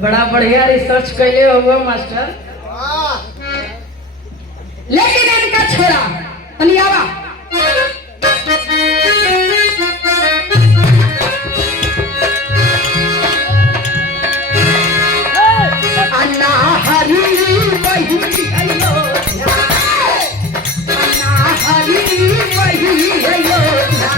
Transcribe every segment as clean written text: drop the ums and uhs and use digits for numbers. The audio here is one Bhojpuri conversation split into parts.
बड़ा बढ़िया रिसर्च कैले होगा मास्टर। लेकिन इनका छोरा तलियावा अन्ना हरी वही अयोध्या, अन्ना हरी वही अयोध्या।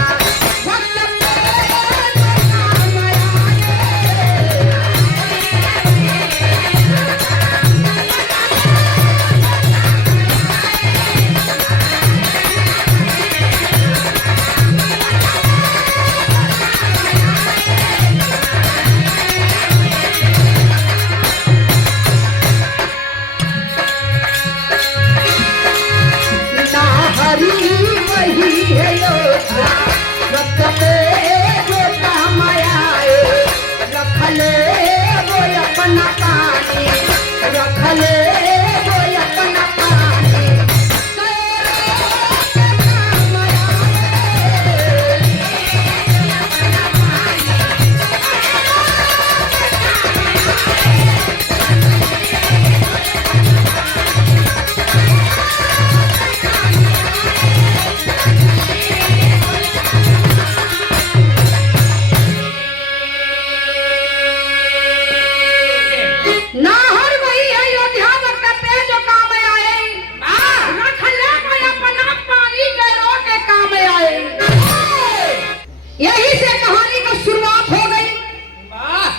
यही से कहानी की शुरुआत हो गई।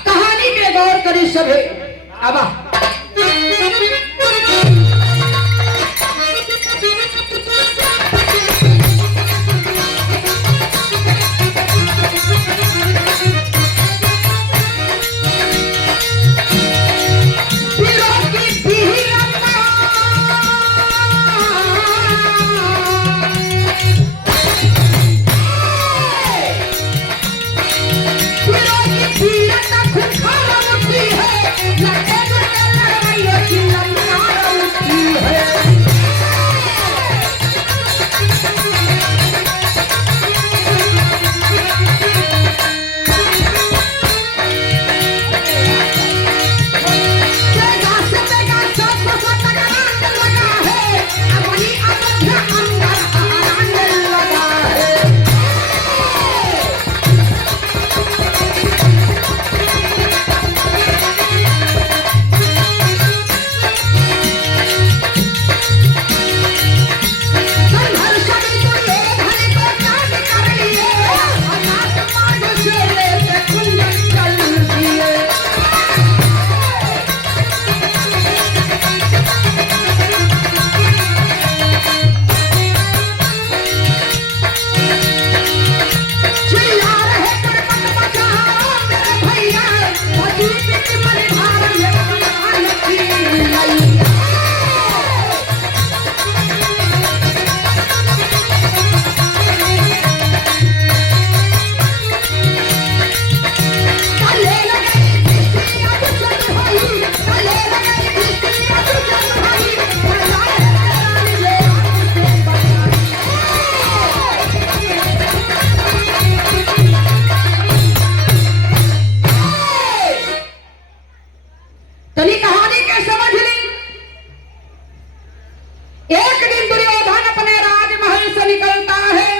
कहानी के गौर करी सभी। अब चली कहानी के समझ ली। एक दिन दुर्योधन अपने राजमहल से निकलता है।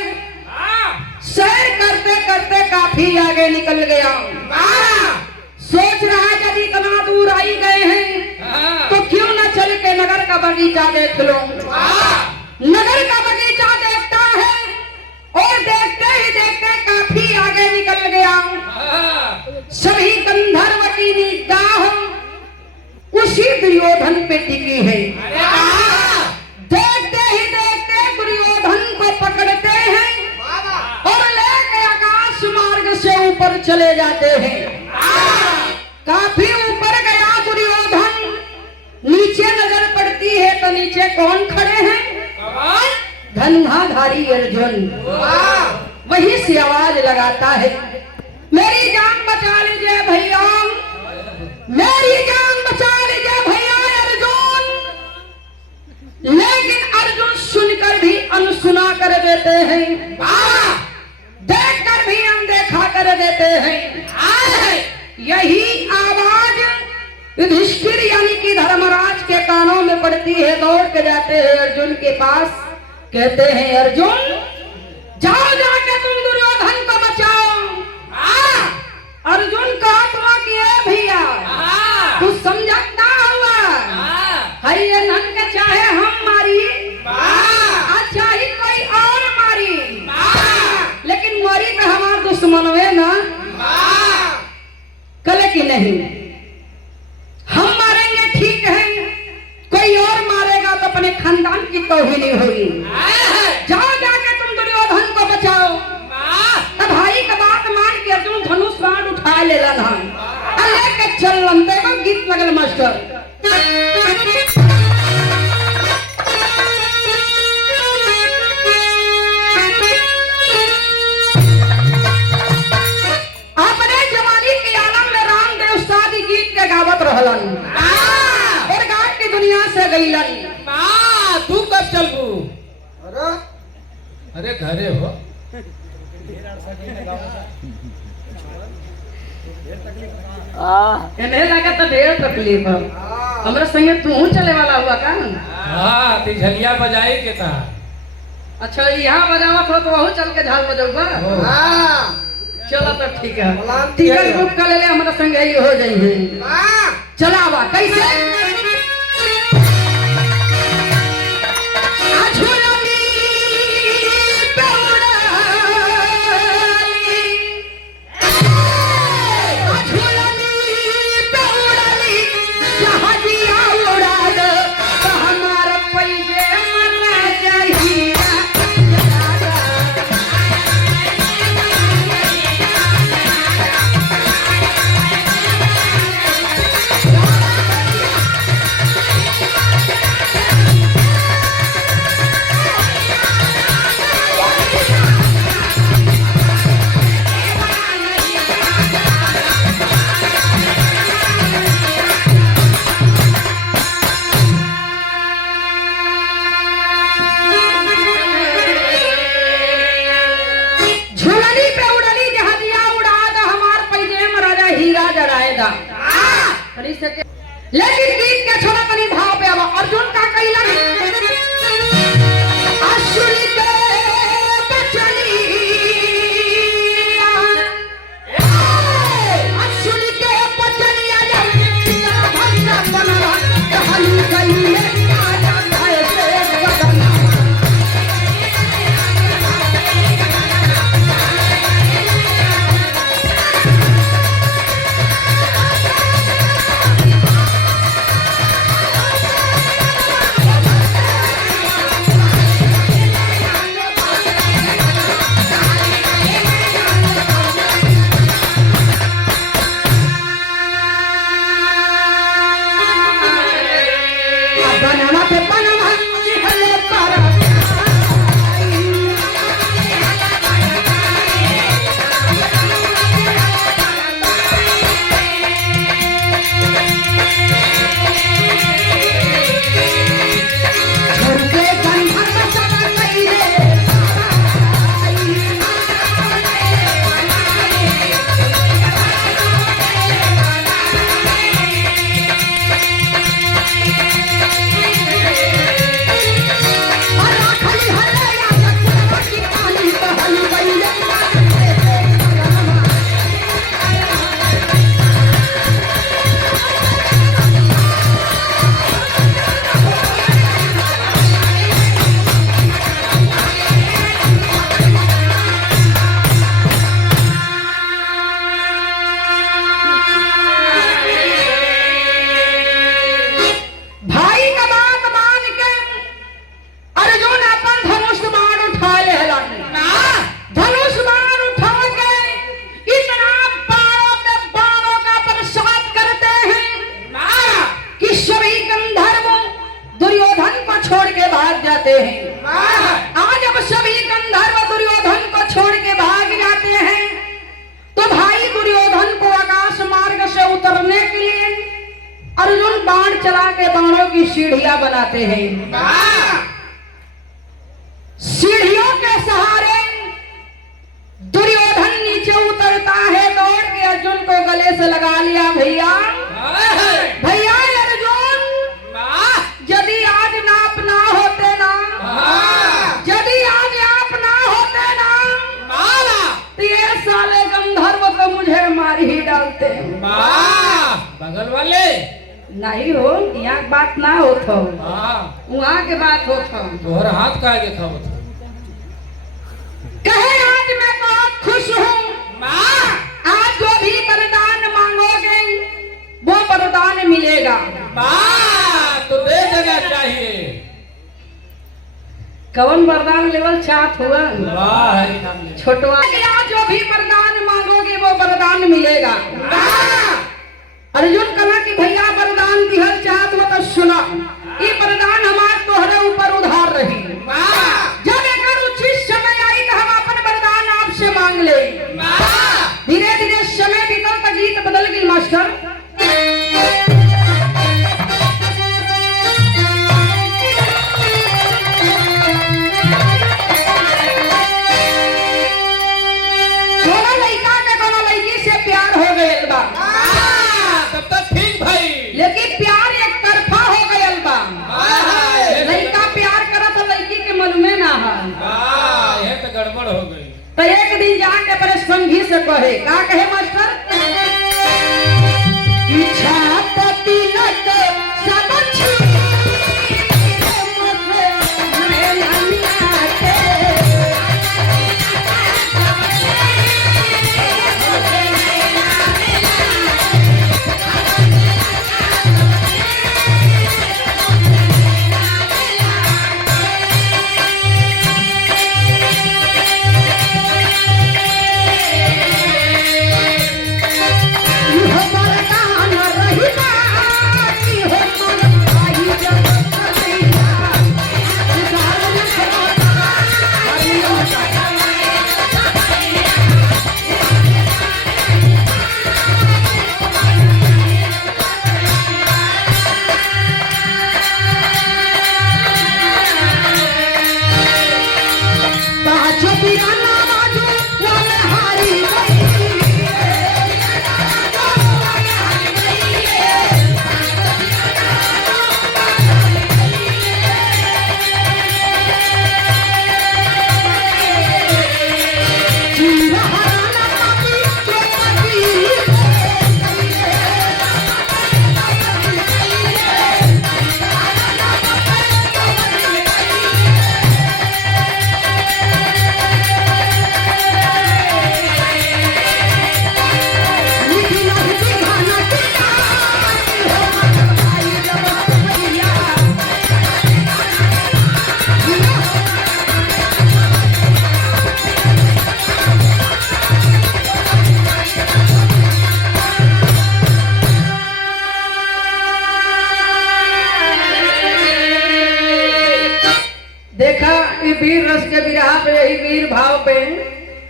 सैर करते करते काफी आगे निकल गया। सोच रहा है यदि इतना दूर आई गए हैं तो क्यों न चल के नगर का बगीचा देख लो। नगर का बगीचा देखता है और देखते ही देखते काफी आगे निकल गया। सभी गंधर्व की निगाह उसी दुर्योधन पे टिकी है। देखते ही देखते दुर्योधन को पकड़ते हैं और लेके आकाश मार्ग से ऊपर चले जाते हैं। काफी ऊपर गया दुर्योधन, नीचे नजर पड़ती है तो नीचे कौन खड़े हैं? धनुधारी अर्जुन। वही से आवाज लगाता है, मेरी जान बचा लीजिए भैया, मेरी जान बचा लीजिए भैया अर्जुन। लेकिन अर्जुन सुनकर भी अनसुना कर देते हैं, देखकर भी अनदेखा कर देते हैं। यही आवाज युधिष्ठिर यानी कि धर्मराज के कानों में पड़ती है, दौड़ के जाते हैं अर्जुन के पास, कहते हैं अर्जुन जाओ जाके तुम दुर्योधन को बचाओ। अर्जुन का आत्मा किए भैया तू समझता हुआ है, ये नन के चाहे हम मारी चाहे कोई और मारी, लेकिन मारी तो हमारा दुश्मन है ना, कल की नहीं हम मारेंगे ठीक है, कोई और मारेगा तो अपने खानदान की तौहीन होगी। जाओ जाके तुम दुर्योधन को बचाओ। तब भाई का बात मान के अर्जुन धनुष बाण उठा ले रहा लेके चल लंते को गीत लगल मास्टर। गावत रहलन और गाँव की दुनिया से गईलन। तू कब चलबू? अरे घरे हो इन्हें लगा तो ढेर तकलीफ है, हमरा संगे तू चले वाला हुआ का? हाँ तिझलिया बजाई के था। अच्छा यहाँ बजावत हो तो वहाँ चल के झाल बजाऊगा। चलो तो ठीक है, टिकट बुक कर ले हमारा संग ही हो जाइए। चलावा कैसे लेकिन गीत के छोड़ा कनी भाव पे अब अर्जुन का कैला अश्विनी के बचली अश्विनी के बचलिया जब भंगा बनवा कहलू कइले आजा खाए से बदना। जाते हैं। आज अब सभी गंधर्व दुर्योधन को छोड़ के भाग जाते हैं, तो भाई दुर्योधन को आकाश मार्ग से उतरने के लिए अर्जुन बाण चला के बाणों की सीढ़ियां बनाते हैं। सीढ़ियों के सहारे दुर्योधन नीचे उतरता है, दौड़ के अर्जुन को गले से लगा लिया। भैया बगल वाले। नहीं हो, यहाँ बात ना होत हो, हाँ वहाँ के बात होत हो। तोहर हाथ का देखा वो था। कहे आज मैं बहुत खुश हूँ, आज जो भी वरदान मांगोगे वो वरदान मिलेगा। तो दे देना चाहिए। कौन वरदान लेवल चाहत हुआ? वाह छोटवा आज जो भी वरदान मांगोगे वो वरदान मिलेगा। अर्जुन कहा कि भैया वरदान की हर चाहत हो तो सुना, ये वरदान हमारे तोहरे ऊपर उधार रही। जब एक उचित समय आई तो हम अपन वरदान आपसे मांग ले। धीरे धीरे समय बीतल तो गीत बदल गई मास्टर। कोनो लड़का के कोनो लड़की से प्यार हो गयल बा, तब तक ठीक भाई। लेकिन प्यार एक तरफा हो गयल बा। लड़का प्यार करा तो लड़की के मन में ना है। यह तो गड़बड़ हो गई। तो एक दिन जाके अपने संगी से कहे, का कहे मास्टर? इच्छा पति लग सब छीन मुझसे मैं अनिया के। देखा ये वीर रस के विराह पे, यही वीर भाव पे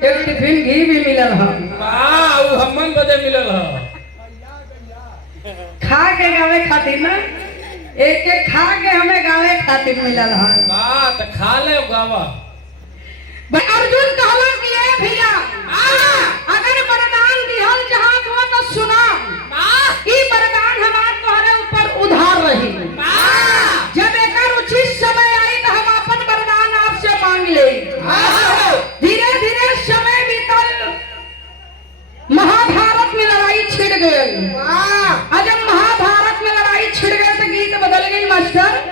एक टिफिन घी भी मिलल है। वो हमन बदे मिलल है। खा के गावे खातिर ना, एक एक खा के हमें गावे खातिर मिलल है। तो खा ले गावा। अर्जुन कहला कि ए भैया, अगर वरदान दिहल जहां हुआ तो सुना, ई वरदान हमार तोहरे ऊपर उधार रही। जब एकर उचित समय आई तो हम अपन वरदान आपसे मांग ले। धीरे धीरे समय बीतल, महाभारत में लड़ाई छिड़ गई। जब महाभारत में लड़ाई छिड़ गई तो गीत बदल गई मास्टर।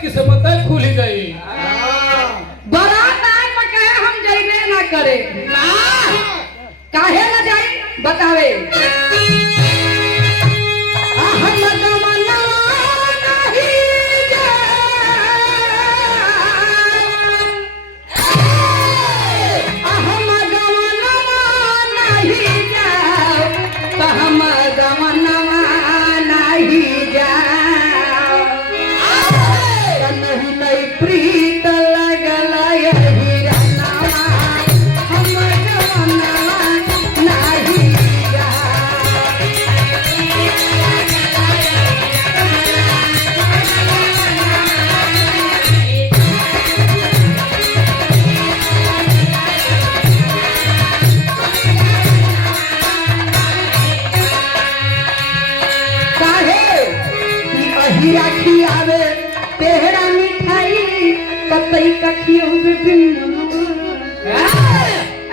किस्मत खुल गई। बारात आए में कहे हम जाइबे ना करे। काहे ना जाई बतावे। प्रीत लगल हिरनवा हम गवनवा नाही जा। तई कखियो बिन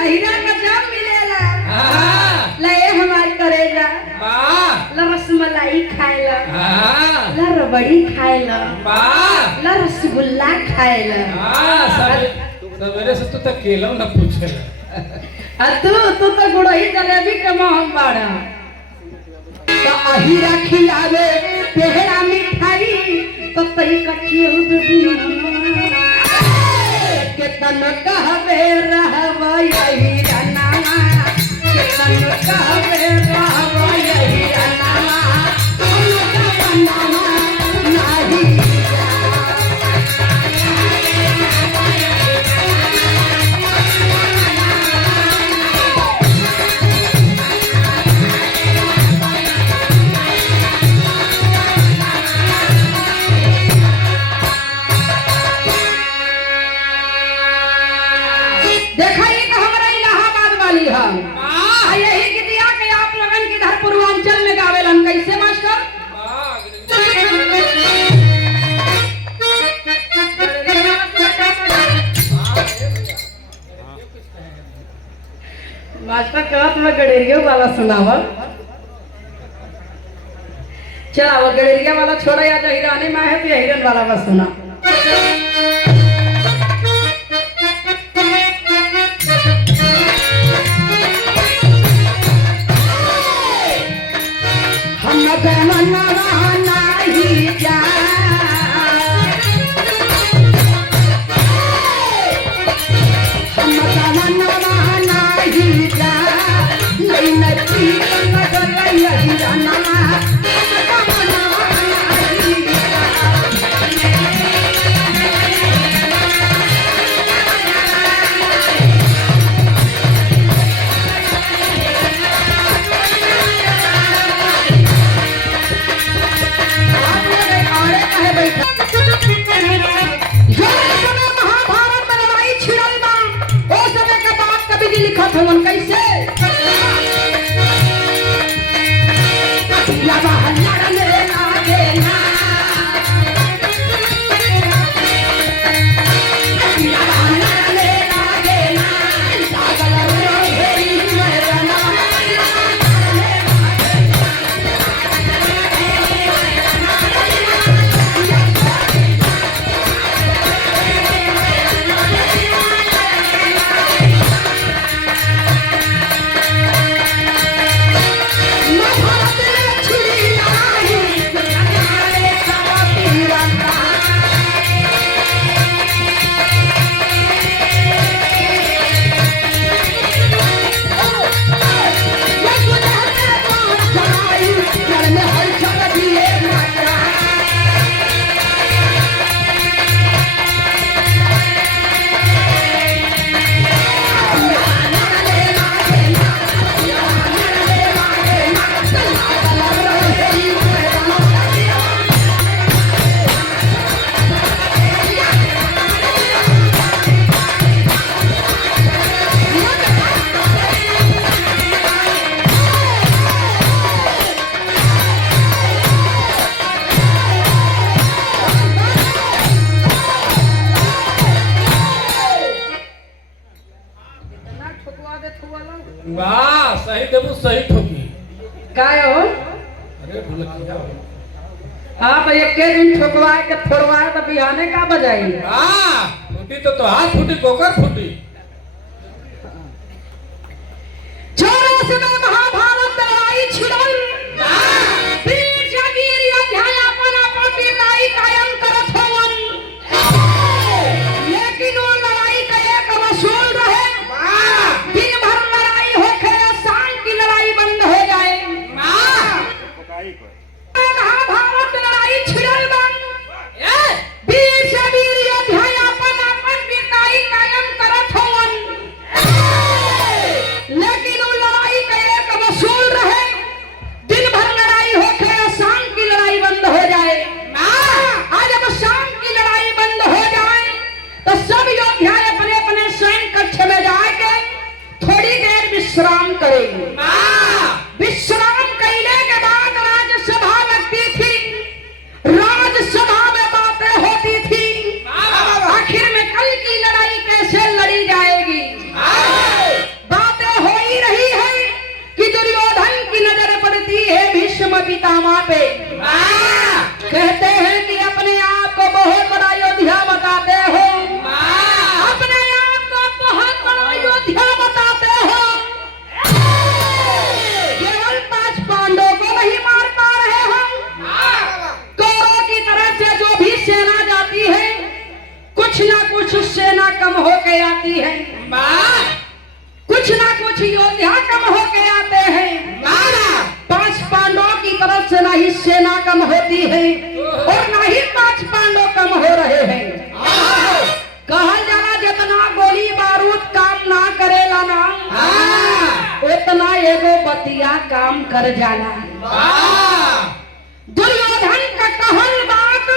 अहिरा का जब मिलेला हाँ ले हमार करेजा वाह ला रसमलाई खाएला हाँ ला रबड़ी खाएला वाह ला रसगुल्ला खाएला हाँ सवेरे से तू तक केला न पूछेला तू तो गुड़ही जलेबी के महम बाड़ा तो अहिरा खियावे तेहरा मिठाई तो तई कखियो बिन के तन कहवे रहवा यही रनावा के तन कहवे रहवा यही रनावा रनावा नाही देखा ये कि हमारा इलाहाबाद वाली है आ यही गीतिया के आप लगन के इधर पूर्वांचल में गावेलन कैसे मास्टर मास्टर कहत में गडेरियो वाला सुनावा चला वो गडेरिया वाला छोड़ा या जहिराने में है तो हिरन वाला बस सुना हम बनवा नहीं जा हम बनवा नहीं जा नहीं नची नगर यही जाना लिखत हमन कैसे या बहल्ला ले लागे ना या बहल्ला ले लागे ना पागल रो हेरी मरना वाह सही देबू सही ठोकी काय हो अरे ढोलकिया हाँ तो एक दिन ठोकवाए के फोड़वाए तो बिहाने का बजाई हाँ फूटी तो हाथ फूटी कोकर फूटी चौरासी में महाभारत लड़ाई छिड़ल वीर जागीर अध्याय अपन पिताई कायम करत होवन लेकिन वो लड़ाई का एक वसूल रहे दिन भर लड़ाई होके शाम की लड़ाई बंद हो जाए महाभारत लड़ाई छिड़ल बन वीर जागीर अध्याय अपन पिताई कायम करत होवन लेकिन वो लड़ाई का एक वसूल रहे दिन भर लड़ाई होके शाम की लड़ाई बंद हो जाए आज जब शाम की लड़ाई बंद हो जाए तो सब योद्धा अपने अपने सैन्य कक्ष में जाके थोड़ी देर विश्राम करेंगे विश्राम करने के बाद राज्यसभा लगती थी राज्यसभा में बातें होती थी आखिर में कल होके आती है, कुछ ना कुछ योद्धा कम होके आते हैं। 5 पांडवों की तरफ से ना ही सेना कम होती है और ना ही 5 पांडव कम हो रहे हैं। कहा जाला जितना गोली बारूद काम ना करेला ना, उतना एगो बतिया काम कर जाला। दुर्योधन का कहल बात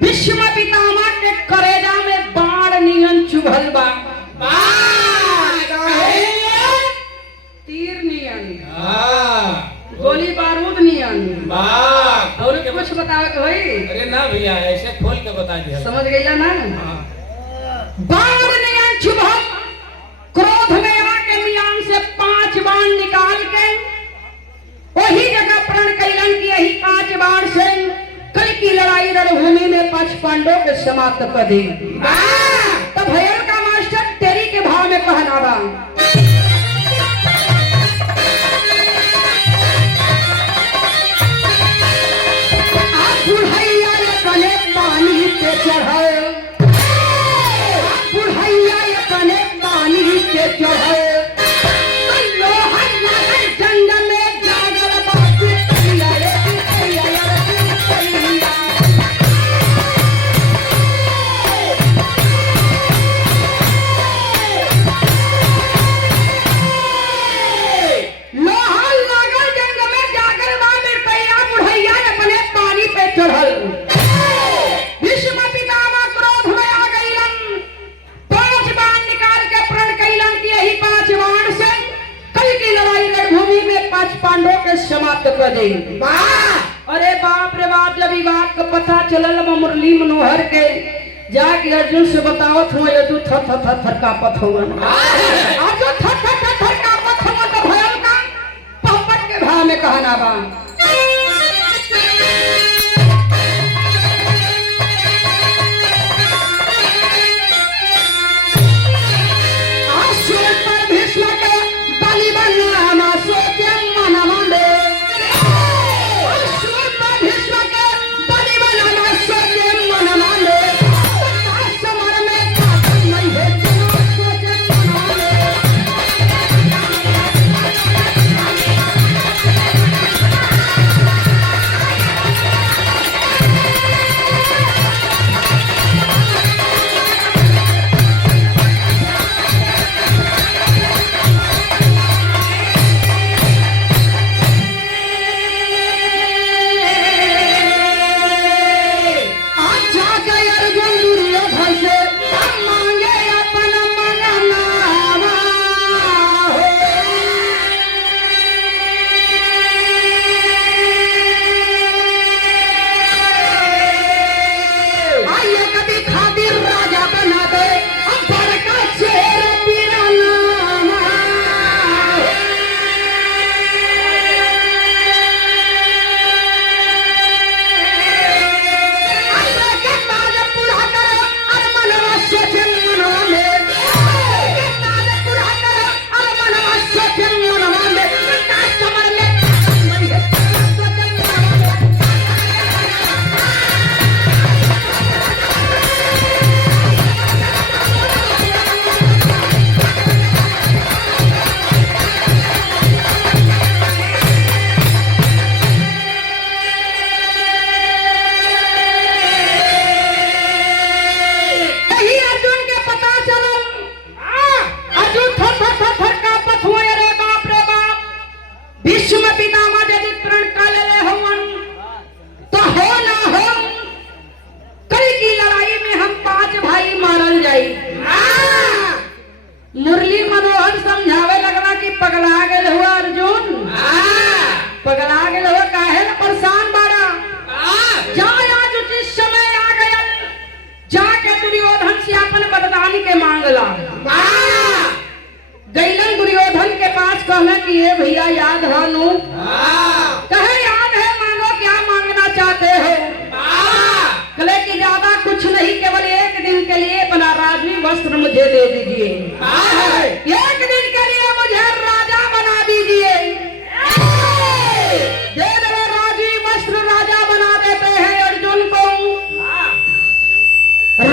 भीष्म पितामह के करेजा में बाण नियन चुभल बा, तीर नियन, गोली बारूद नियन। और कुछ बतावे के भाई? अरे ना भैया, ऐसे खोल के बता दिया। समझ गईला ना? बाण नियन चुभल, क्रोध में आके मियान से 5 बाण निकाल के वही जगह प्रण कैलन की यही 5 बाण से कल की लड़ाई रणभूमि में 5 पांडवों के समाप्त कर दी। तो भैया का मास्टर तेरी के भाव में कहना बा, बुढ़ैया कने पानी पे चढ़े, बुढ़ैया कने पानी पे चढ़े, जंग में जागल बात करिया रे करिया करिया। लोहा लागल जंग में जागल बा मिर्तैया बुढ़ैया अपने पानी पे चढ़ल। भीष्म पितामह क्रोध में आ गईलन, 5 बाण निकाल के प्रण कैलन की यही 5 बाण से कल की लड़ाई रणभूमि में 5 पांडवों के समाप्त कर दी। अरे बाप रे बाप, जब ये बात का पता चलल मुरली मनोहर के जाके अर्जुन से बतावत हुआ, ये तू थर थर थर थर कांपत हुआ, आज थर थर थर थर कांपत हुआ। तो भयल का पहपट के भाव में कहना बा, कहना कि ये भैया याद है नु? कहे याद है, मांगो क्या मांगना चाहते हो? कले कि ज्यादा कुछ नहीं, केवल एक दिन के लिए अपना राजवी वस्त्र मुझे दे दीजिए। एक दिन के लिए मुझे राजा बना दीजिए। दे दे राजवी वस्त्र, राजा बना देते हैं अर्जुन को।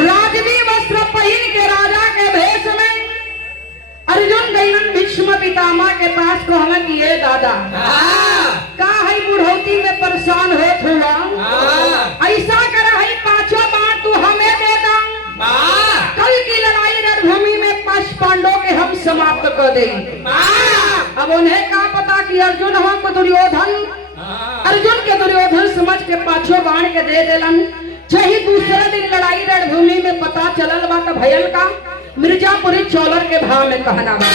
राजवी वस्त्र पहन के राजा के भेष पितामह के पास कहला कि ये दादा का है बुढ़ौती में परेशान होत हुआ, ऐसा कर है पांचों बार तू हमें दे दा, कल की लड़ाई रणभूमि में 5 पांडवों के हम समाप्त कर देंगे। अब उन्हें क्या पता कि अर्जुन हमको दुर्योधन, अर्जुन के दुर्योधन समझ के पांचों बाण के दे देलन। यही दूसरे दिन लड़ाई रणभूमि में पता चलल बा त भयल का मिर्जापुरी चौलर के भाव में कहना बा।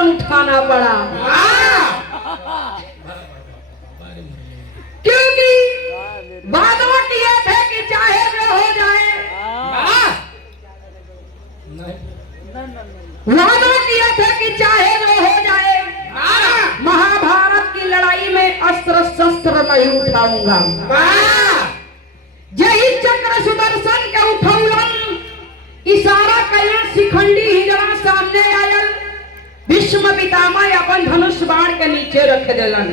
उठाना पड़ा क्योंकि वादा किए थे कि चाहे जो हो जाए, वादा किए थे कि चाहे जो हो जाए, महाभारत की लड़ाई में अस्त्र शस्त्र नहीं उठाऊंगा। यही चक्र सुदर्शन के उठौलन इशारा कया शिखंडी हिजड़ा सामने आयल, भीष्म पितामह अपन धनुष बाण के नीचे रख देलन।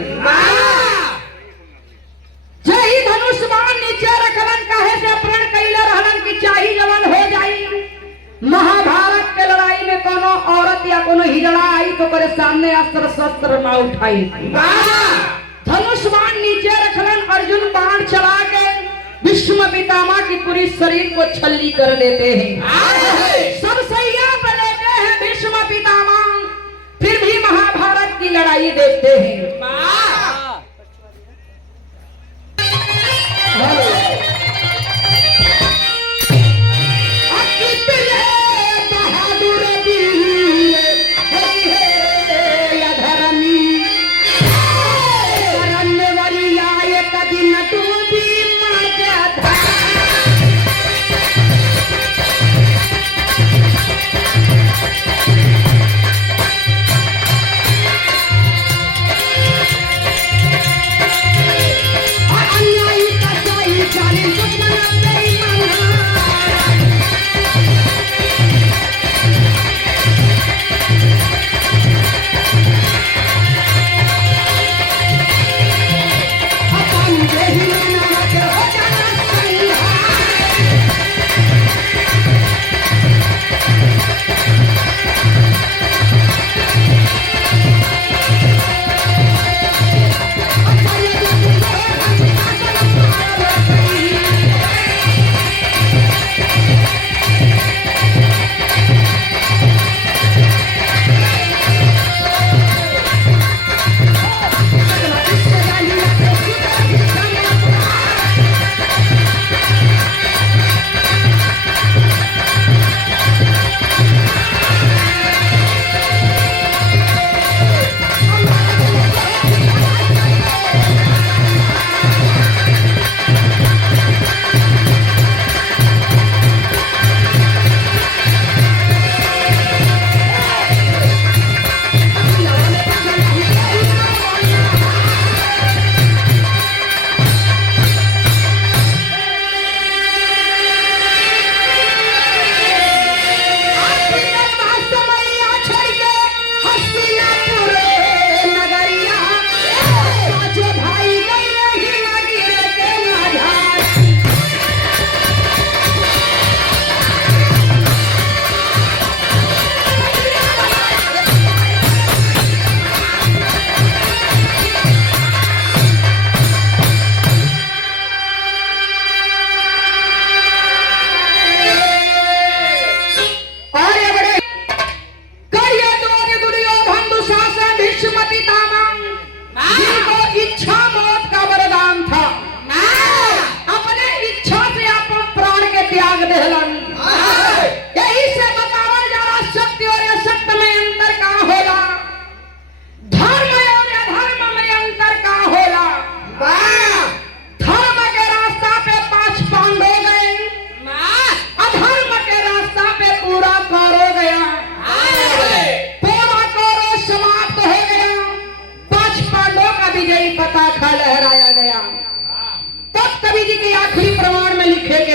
यही धनुष बाण नीचे रखलन काहे से प्रण कैले रहलन कि चाही जवन हो जाई। महाभारत के लड़ाई में कोनो औरत या कोनो हिजड़ा आई तो करे सामने अस्त्र शस्त्र ना उठाई। धनुष बाण नीचे रखलन, अर्जुन बाण चला के भीष्म पितामह की पूरी शरीर को छल्ली कर देते हैं। सब सैया पे लेते हैं भीष्म पितामह, फिर भी महाभारत की लड़ाई देखते हैं।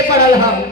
पड़ल हम।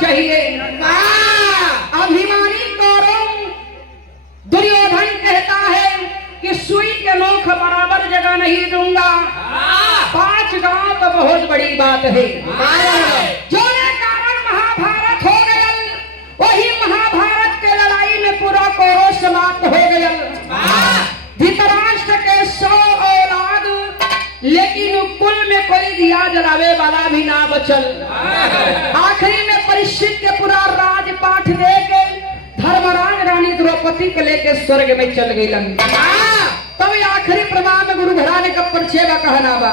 चाहिए। अभिमानी कौरव दुर्योधन कहता है कि सुई के नोक बराबर जगह नहीं दूंगा, 5 गांव तो बहुत बड़ी बात है। जो कारण महाभारत हो गया, वही महाभारत के लड़ाई में पूरा कौरव समाप्त हो गया। धृतराष्ट्र के 100 औलाद, लेकिन कुल में कोई दिया जलावे वाला भी ना बचल। आखिरी में परीक्षित के पूरा राजपाठ दे के धर्मराज रानी द्रौपदी को लेके स्वर्ग में चल गई। तब आखिरी प्रमाण में गुरु घराने का परिचय कहना बा।